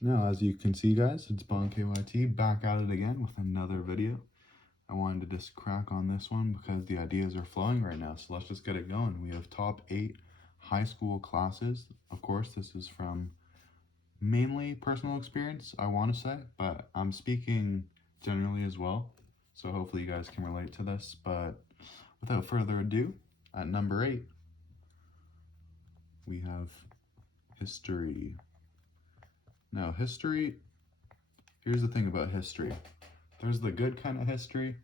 Now, as you can see, guys, it's Bon KYT back at it again with another video. I wanted to just crack on this one because the ideas are flowing right now, so let's just get it going. We have top 8 high school classes. Of course, this is from mainly personal experience, I want to say, but I'm speaking generally as well, so hopefully you guys can relate to this. But without further ado, at number 8, we have history. Now, history, here's the thing about history. There's the good kind of history,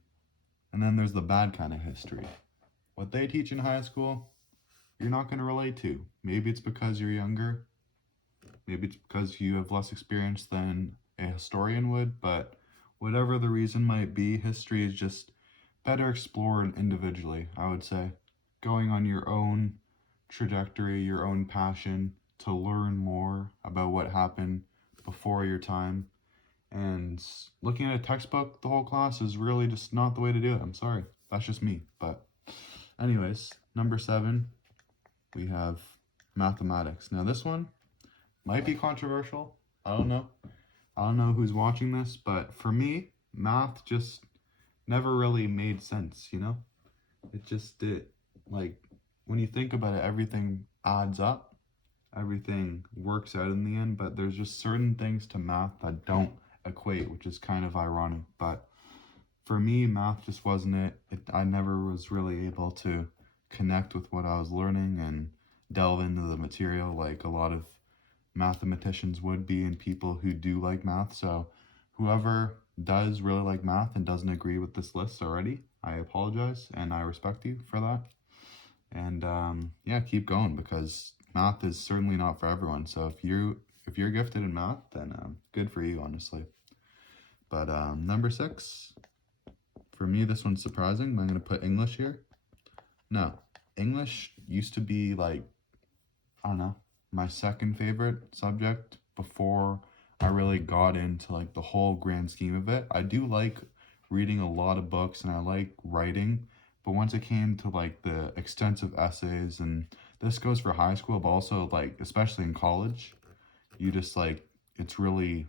and then there's the bad kind of history. What they teach in high school, you're not going to relate to. Maybe it's because you're younger. Maybe it's because you have less experience than a historian would, but whatever the reason might be, history is just better explored individually, I would say. Going on your own trajectory, your own passion to learn more about what happened before your time. And looking at a textbook the whole class is really just not the way to do it. I'm sorry. That's just me. But anyways, number 7, we have mathematics. Now this one might be controversial. I don't know. I don't know who's watching this, but for me, math just never really made sense, you know? It just did. Like, when you think about it, everything adds up, everything works out in the end, but there's just certain things to math that don't equate, which is kind of ironic. But for me, math just wasn't it. I never was really able to connect with what I was learning and delve into the material like a lot of mathematicians would be and people who do like math. So whoever does really like math and doesn't agree with this list already, I apologize and I respect you for that. And yeah, keep going because math is certainly not for everyone. So if you're gifted in math, then good for you, honestly. But number 6, for me, this one's surprising. I'm going to put English here. No, English used to be like, I don't know, my second favorite subject before I really got into like the whole grand scheme of it. I do like reading a lot of books and I like writing, but once it came to like the extensive essays, and this goes for high school, but also like especially in college, you just like it's really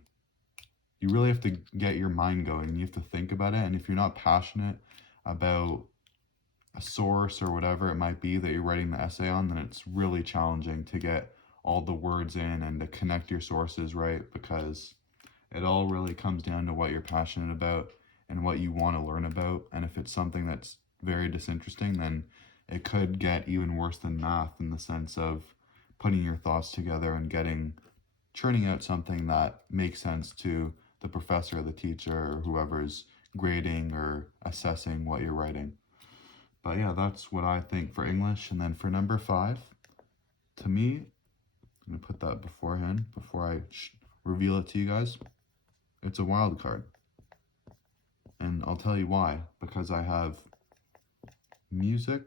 you really have to get your mind going. You have to think about it, and if you're not passionate about a source or whatever it might be that you're writing the essay on, then it's really challenging to get all the words in and to connect your sources right, because it all really comes down to what you're passionate about and what you want to learn about. And if it's something that's very disinteresting, then it could get even worse than math in the sense of putting your thoughts together and churning out something that makes sense to the professor or the teacher or whoever's grading or assessing what you're writing. But yeah, that's what I think for English. And then for number 5, to me, I'm going to put that beforehand before I reveal it to you guys. It's a wild card. And I'll tell you why. Because I have music.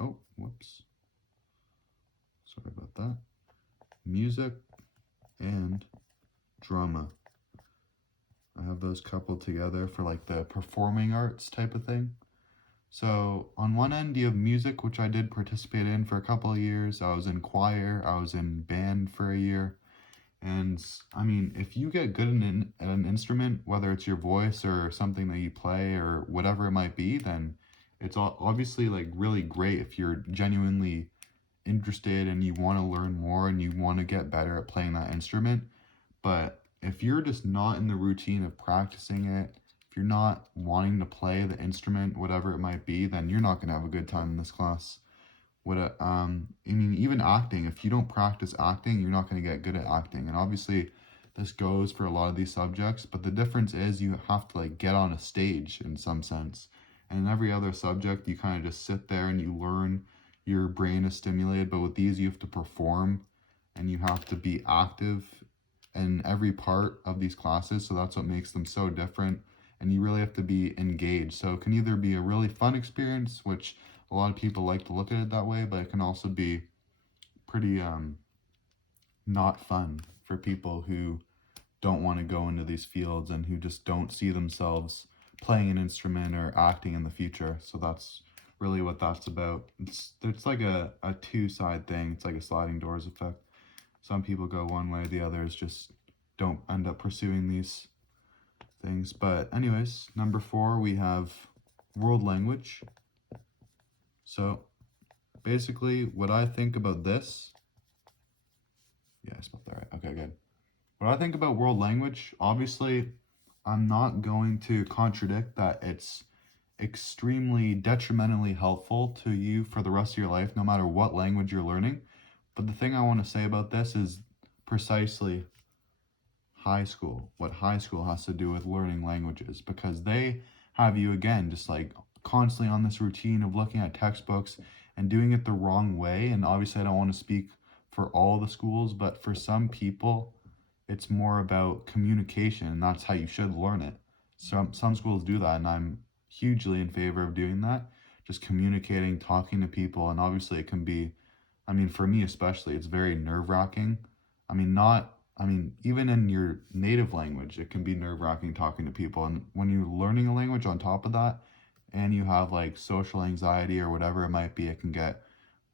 Oh, whoops. Sorry about that. Music and drama. I have those coupled together for like the performing arts type of thing. So on one end, you have music, which I did participate in for a couple of years. I was in choir, I was in band for a year. And I mean, if you get good at an instrument, whether it's your voice or something that you play or whatever it might be, then it's obviously like really great if you're genuinely interested and you want to learn more and you want to get better at playing that instrument. But if you're just not in the routine of practicing it, if you're not wanting to play the instrument, whatever it might be, then you're not going to have a good time in this class. I mean, even acting, if you don't practice acting, you're not going to get good at acting. And obviously, this goes for a lot of these subjects, but the difference is you have to like get on a stage in some sense. And in every other subject, you kind of just sit there and you learn, your brain is stimulated. But with these, you have to perform and you have to be active in every part of these classes. So that's what makes them so different. And you really have to be engaged. So it can either be a really fun experience, which a lot of people like to look at it that way, but it can also be pretty not fun for people who don't want to go into these fields and who just don't see themselves playing an instrument or acting in the future. So that's really what that's about. It's like a two-side thing. It's like a sliding doors effect. Some people go one way, the others just don't end up pursuing these things. But anyways, number 4, we have world language. So basically what I think about this, yeah, I spelled that right. Okay, good. What I think about world language, obviously, I'm not going to contradict that it's extremely detrimentally helpful to you for the rest of your life, no matter what language you're learning. But the thing I want to say about this is precisely high school, what high school has to do with learning languages, because they have you, again, just like constantly on this routine of looking at textbooks and doing it the wrong way. And obviously, I don't want to speak for all the schools, but for some people, it's more about communication, and that's how you should learn it. Some schools do that, and I'm hugely in favor of doing that. Just communicating, talking to people, and obviously it can be, I mean, for me especially, it's very nerve-wracking. Even in your native language, it can be nerve-wracking talking to people. And when you're learning a language on top of that, and you have like social anxiety or whatever it might be, it can get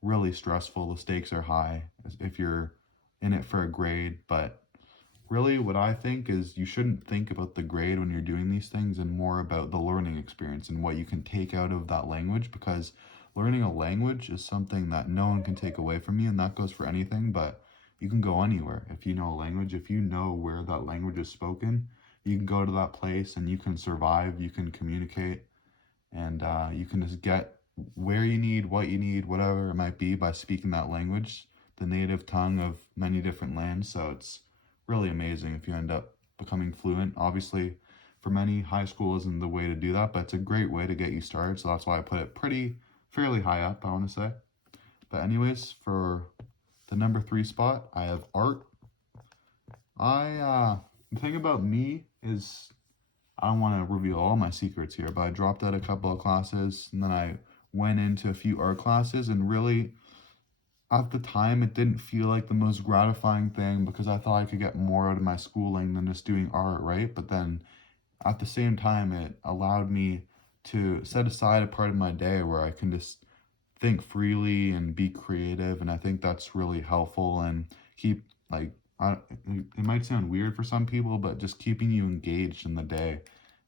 really stressful. The stakes are high if you're in it for a grade. But really, what I think is you shouldn't think about the grade when you're doing these things, and more about the learning experience and what you can take out of that language, because learning a language is something that no one can take away from you, and that goes for anything. But you can go anywhere if you know a language. If you know where that language is spoken, you can go to that place and you can survive, you can communicate, and you can just get where you need, what you need, whatever it might be, by speaking that language, the native tongue of many different lands. So it's really amazing if you end up becoming fluent. Obviously, for many, high school isn't the way to do that, but it's a great way to get you started. So that's why I put it fairly high up, I want to say. But anyways, for the number 3 spot, I have art. The thing about me is, I don't want to reveal all my secrets here, but I dropped out a couple of classes, and then I went into a few art classes, and really, at the time, it didn't feel like the most gratifying thing, because I thought I could get more out of my schooling than just doing art, right? But then at the same time, it allowed me to set aside a part of my day where I can just think freely and be creative. And I think that's really helpful, and keep, like, it might sound weird for some people, but just keeping you engaged in the day,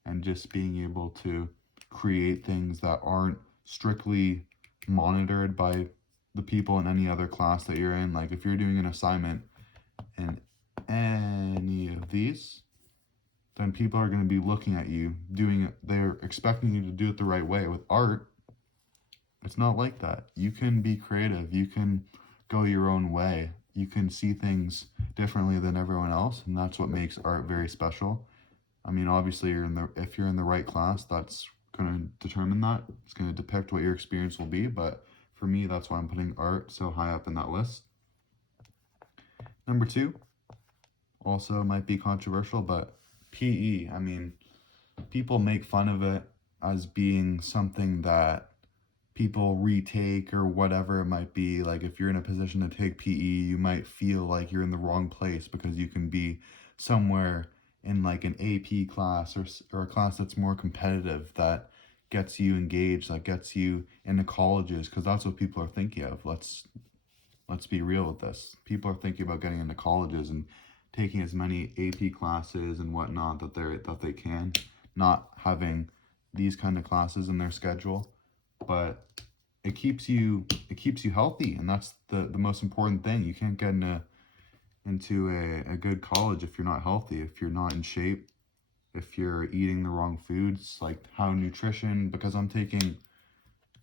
and just being able to create things that aren't strictly monitored by the people in any other class that you're in. Like if you're doing an assignment in any of these, then people are going to be looking at you doing it. They're expecting you to do it the right way. With art, it's not like that. You can be creative. You can go your own way. You can see things differently than everyone else, and that's what makes art very special. I mean, obviously, if you're in the right class, that's going to determine that. It's going to depict what your experience will be, but for me, that's why I'm putting art so high up in that list. Number 2, also might be controversial, but PE. I mean, people make fun of it as being something that people retake or whatever it might be. Like if you're in a position to take PE, you might feel like you're in the wrong place, because you can be somewhere in like an AP class, or a class that's more competitive, that gets you engaged, that gets you into colleges, because that's what people are thinking of. Let's be real with this. People are thinking about getting into colleges and taking as many AP classes and whatnot that they can, not having these kind of classes in their schedule. But it keeps you healthy, and that's the most important thing. You can't get into a good college if you're not healthy, if you're not in shape, if you're eating the wrong foods. Like how nutrition, because I'm taking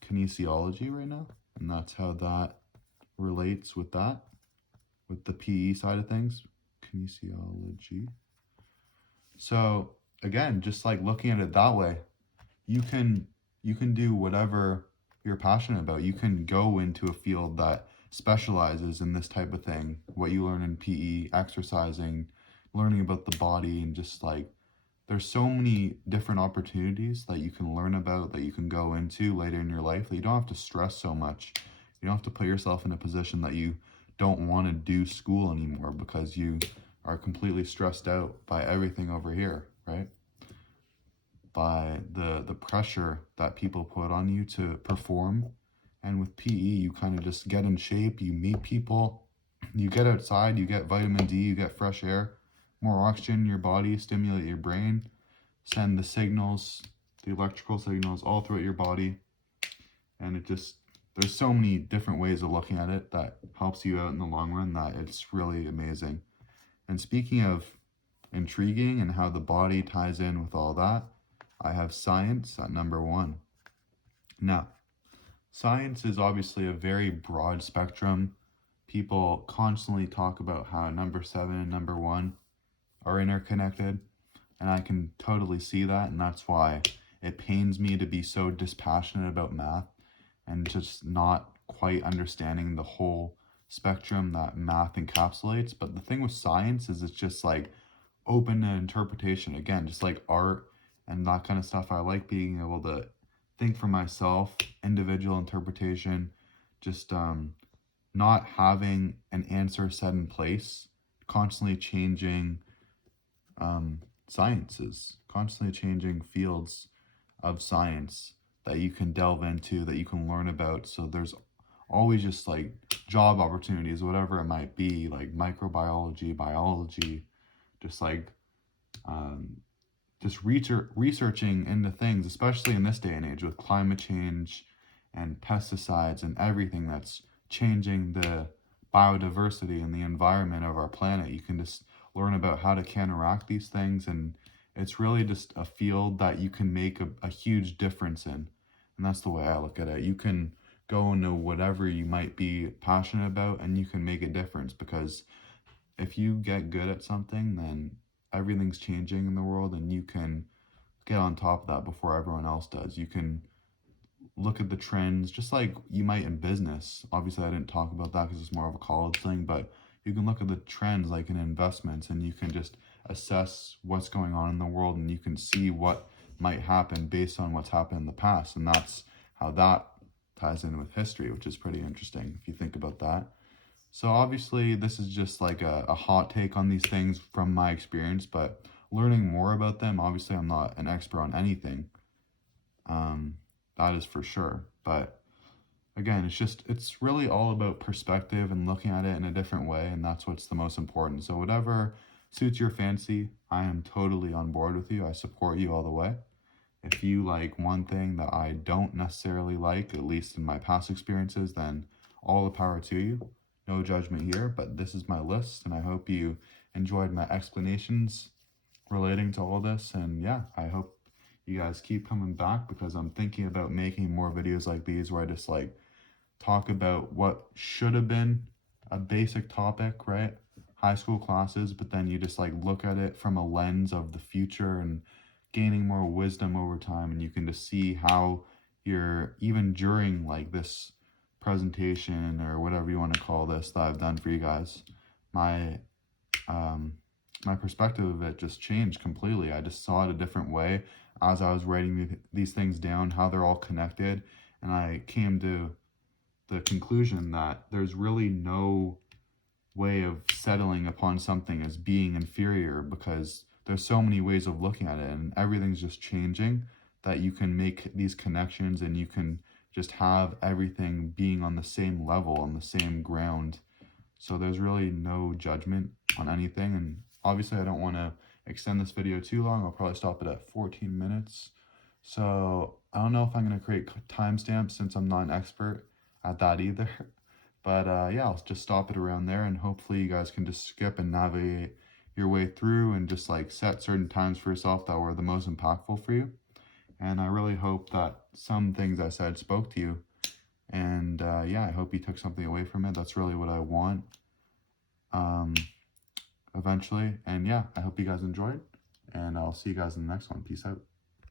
kinesiology right now, and that's how that relates with the PE side of things, kinesiology. So again, just like looking at it that way, you can do whatever you're passionate about. You can go into a field that specializes in this type of thing, what you learn in PE, exercising, learning about the body, and just like there's so many different opportunities that you can learn about, that you can go into later in your life, that you don't have to stress so much. You don't have to put yourself in a position that you don't want to do school anymore, because you are completely stressed out by everything over here, right? By the pressure that people put on you to perform. And with PE, you kind of just get in shape, you meet people, you get outside, you get vitamin D, you get fresh air, more oxygen in your body, stimulate your brain, send the signals, the electrical signals all throughout your body. And it just, there's so many different ways of looking at it that helps you out in the long run that it's really amazing. And speaking of intriguing and how the body ties in with all that, I have science at number 1. Now, science is obviously a very broad spectrum. People constantly talk about how number 7 and number 1 are interconnected, and I can totally see that, and that's why it pains me to be so dispassionate about math and just not quite understanding the whole spectrum that math encapsulates. But the thing with science is it's just like open to interpretation. Again, just like art and that kind of stuff. I like being able to think for myself, individual interpretation, just not having an answer set in place, constantly changing sciences, constantly changing fields of science that you can delve into, that you can learn about. So there's always just like job opportunities, whatever it might be, like microbiology, biology, just like just researching into things, especially in this day and age with climate change and pesticides and everything that's changing the biodiversity and the environment of our planet. You can just learn about how to counteract these things, and it's really just a field that you can make a huge difference in. And that's the way I look at it. You can go into whatever you might be passionate about and you can make a difference, because if you get good at something, then everything's changing in the world and you can get on top of that before everyone else does. You can look at the trends just like you might in business. Obviously, I didn't talk about that because it's more of a college thing, but you can look at the trends like in investments and you can just assess what's going on in the world and you can see what might happen based on what's happened in the past. And that's how that ties in with history, which is pretty interesting if you think about that. So obviously this is just like a hot take on these things from my experience, but learning more about them, obviously I'm not an expert on anything. That is for sure. But again, it's really all about perspective and looking at it in a different way, and that's what's the most important. So whatever suits your fancy, I am totally on board with you. I support you all the way. If you like one thing that I don't necessarily like, at least in my past experiences, then all the power to you. No judgment here, but this is my list, and I hope you enjoyed my explanations relating to all this. And yeah, I hope you guys keep coming back, because I'm thinking about making more videos like these where I just like talk about what should have been a basic topic, right? High school classes, but then you just like look at it from a lens of the future and gaining more wisdom over time, and you can just see how you're, even during like this presentation or whatever you want to call this that I've done for you guys, my my perspective of it just changed completely. I just saw it a different way as I was writing these things down, how they're all connected, and I came to the conclusion that there's really no way of settling upon something as being inferior, because there's so many ways of looking at it and everything's just changing, that you can make these connections and you can just have everything being on the same level, on the same ground. So there's really no judgment on anything. And obviously I don't want to extend this video too long. I'll probably stop it at 14 minutes. So I don't know if I'm going to create timestamps, since I'm not an expert at that either. But yeah, I'll just stop it around there, and hopefully you guys can just skip and navigate your way through and just like set certain times for yourself that were the most impactful for you. And I really hope that some things I said spoke to you. And yeah, I hope you took something away from it. That's really what I want eventually. And yeah, I hope you guys enjoyed, and I'll see you guys in the next one. Peace out.